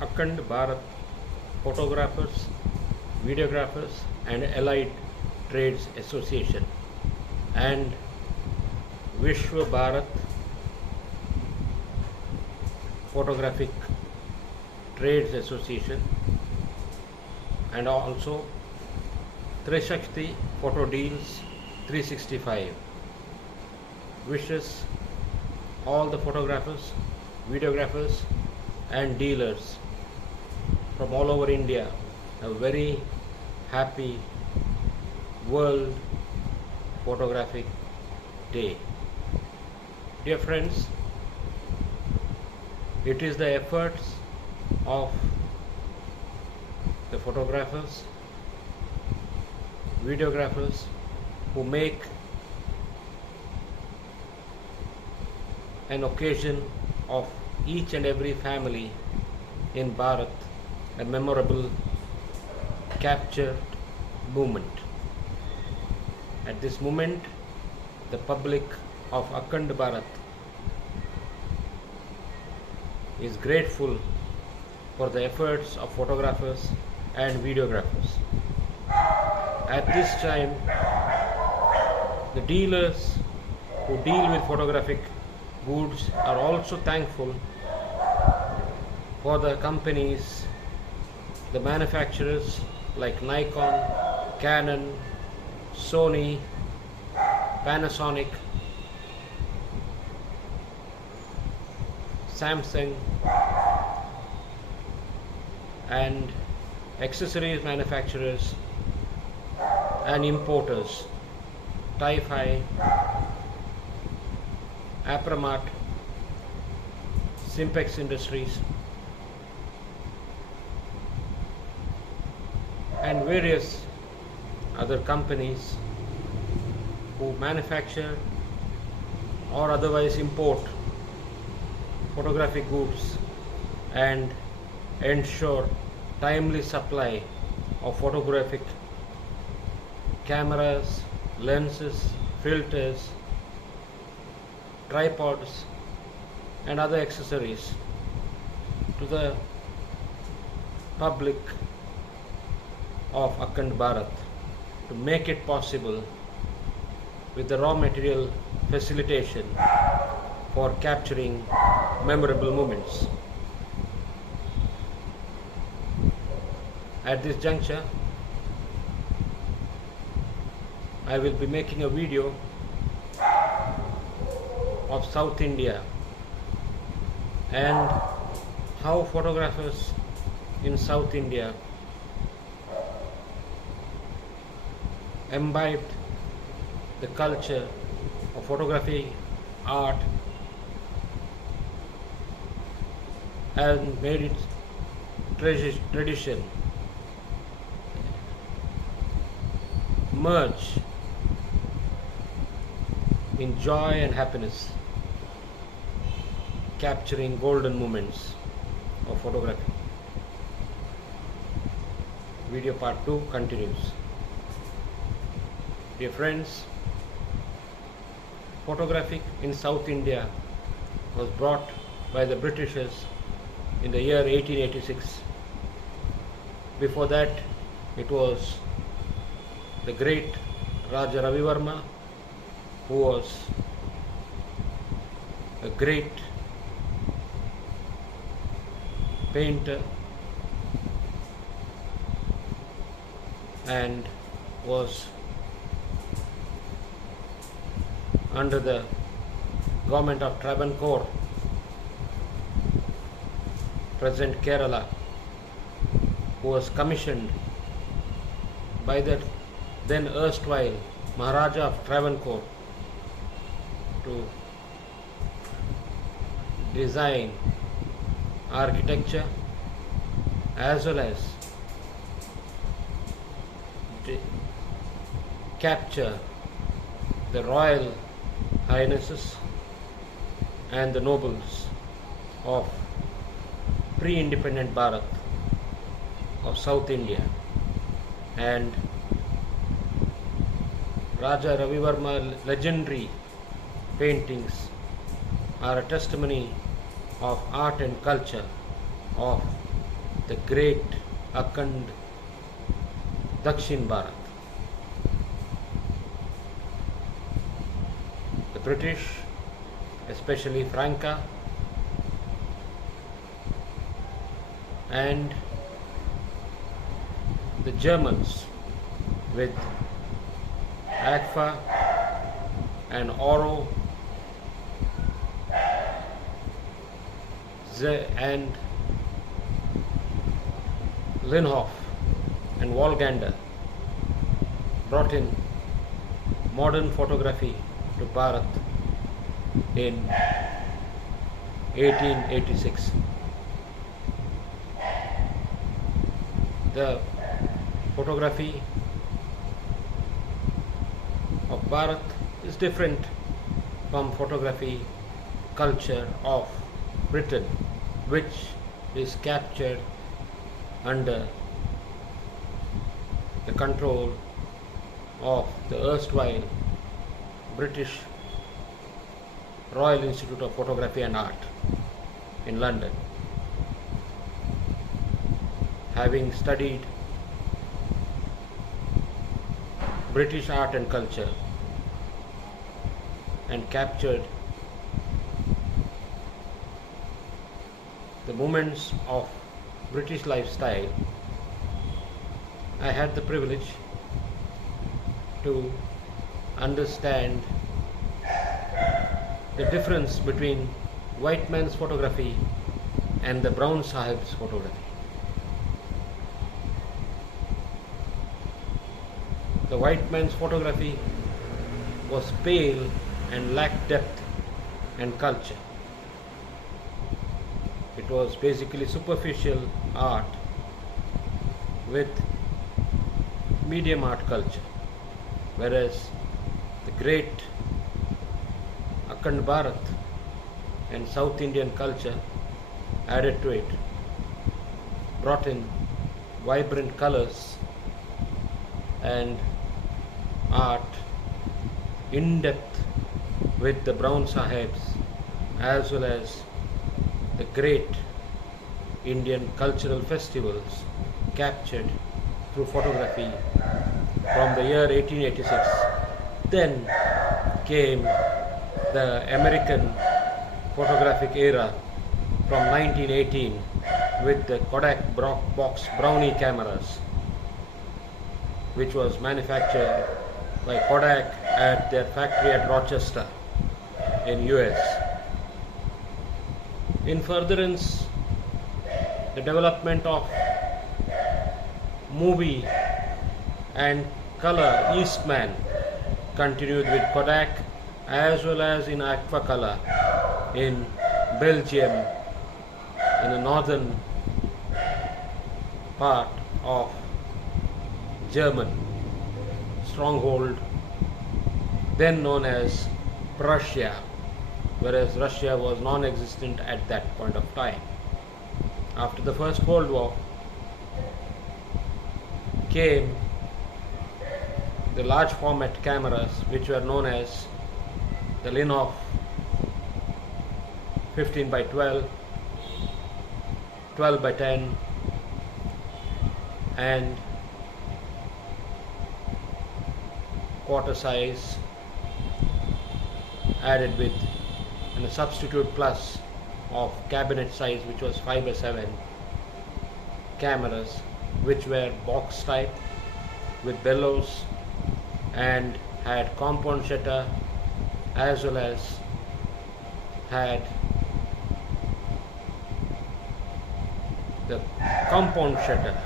Akhand Bharat Photographers, Videographers and Allied Trades Association and Vishwa Bharat Photographic Trades Association and also Trishakti Photo Deals 365 wishes all the photographers, videographers and dealers from all over India a very happy World Photographic Day. Dear friends, it is the efforts of the photographers, videographers who make an occasion of each and every family in Bharat a memorable captured moment. At this moment, the public of Akhand Bharat is grateful for the efforts of photographers and videographers. At this time, the dealers who deal with photographic goods are also thankful for the companies, the manufacturers like Nikon, Canon, Sony, Panasonic, Samsung and accessories manufacturers and importers, Ti-Fi, Apramat, Simpex Industries and various other companies who manufacture or otherwise import photographic goods and ensure timely supply of photographic cameras, lenses, filters, tripods and other accessories to the public of Akhand Bharat to make it possible with the raw material facilitation for capturing memorable moments. At this juncture, I will be making a video of South India and how photographers in South India imbibed the culture of photography, art and made its tradition merge in joy and happiness, capturing golden moments of photography. Video part 2 continues. Dear friends, photographic in South India was brought by the Britishers in the year 1886. Before that, it was the great Raja Ravi Verma, who was a great painter and was under the government of Travancore, present Kerala, who was commissioned by the then erstwhile Maharaja of Travancore to design architecture as well as capture the royal highnesses and the nobles of pre-independent Bharat of South India. And Raja Ravi Verma legendary paintings are a testimony of art and culture of the great Akhand Dakshin Bharat. The British, especially Franca, and the Germans with AKPA and Oro and Linhof and Wolgander brought in modern photography to Bharat in 1886. The photography of Bharat is different from photography culture of Britain, which is captured under the control of the erstwhile British Royal Institute of Photography and Art in London. Having studied British art and culture and captured the moments of British lifestyle, I had the privilege to understand the difference between white man's photography and the brown sahib's photography. The white man's photography was pale and lacked depth and culture. It was basically superficial art with medium art culture, whereas the great Akhand Bharat and South Indian culture added to it, brought in vibrant colors and art in depth with the brown sahibs as well as the great Indian cultural festivals captured through photography from the year 1886. Then came the American photographic era from 1918 with the Kodak box Brownie cameras, which was manufactured by Kodak at their factory at Rochester in US. In furtherance, the development of movie and color Eastman continued with Kodak as well as in aqua color in Belgium, in the northern part of German stronghold, then known as Prussia, whereas Russia was non-existent at that point of time. After the First World War came the large format cameras, which were known as the Linhof 15 by 12, 12 by 10 and quarter size, added with a substitute plus of cabinet size, which was 5 by 7 cameras, which were box type with bellows and had compound shutter as well as had the compound shutter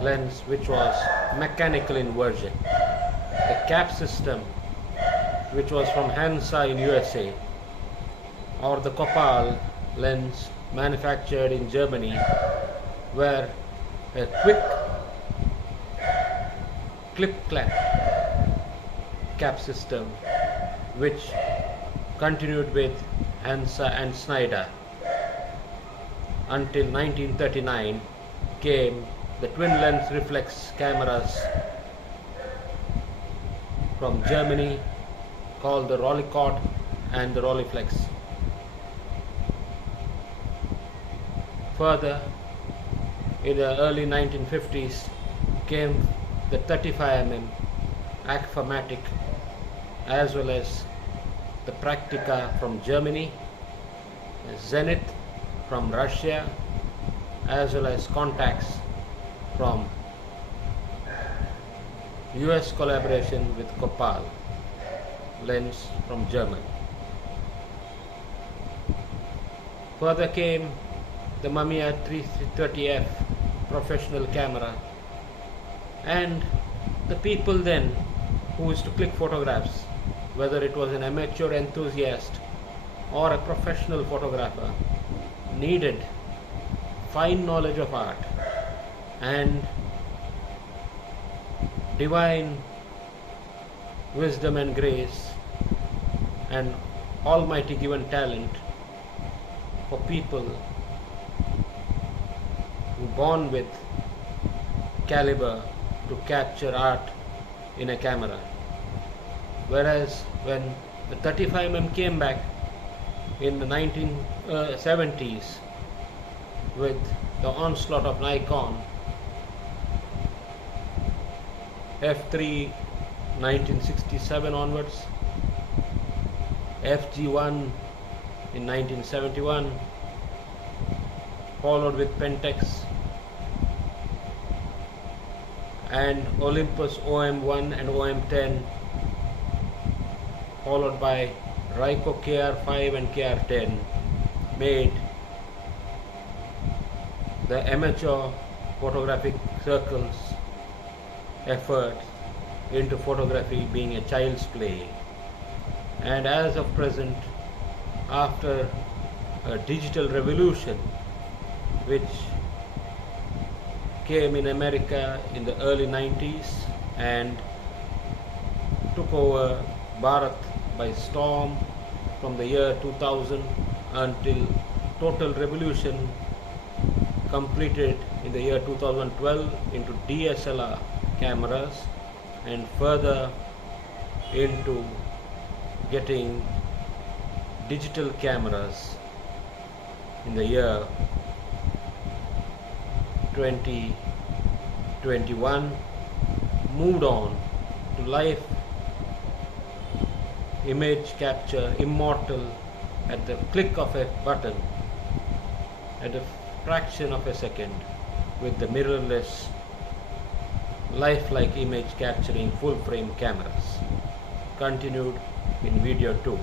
lens, which was mechanical inversion. The cap system, which was from Hansa in USA, or the Copal lens manufactured in Germany, were a quick clip-clap cap system, which continued with Hansa and Schneider until 1939 came the twin lens reflex cameras from Germany called the Rolleicord and the Rolleiflex. Further, in the early 1950s came the 35mm AKPVATA as well as the Praktika from Germany, Zenith from Russia, as well as Contacts from US collaboration with Copal lens from Germany. Further came the Mamiya 330F professional camera, and the people then who used to click photographs, whether it was an amateur enthusiast or a professional photographer, needed fine knowledge of art and divine wisdom and grace and almighty given talent for people who born with caliber to capture art in a camera. Whereas when the 35mm came back in the 1970s with the onslaught of Nikon F3 1967 onwards, FG1 in 1971, followed with Pentax and Olympus OM1 and OM10, followed by Ricoh KR5 and KR10, made the amateur photographic circles effort into photography being a child's play. And as of present, after a digital revolution which came in America in the early 90s and took over Bharat by storm from the year 2000 until total revolution completed in the year 2012 into DSLR cameras and further into getting digital cameras in the year 2021, moved on to live image capture, immortal at the click of a button, at a fraction of a second, with the mirrorless lifelike image capturing full frame cameras. Continued in video 2.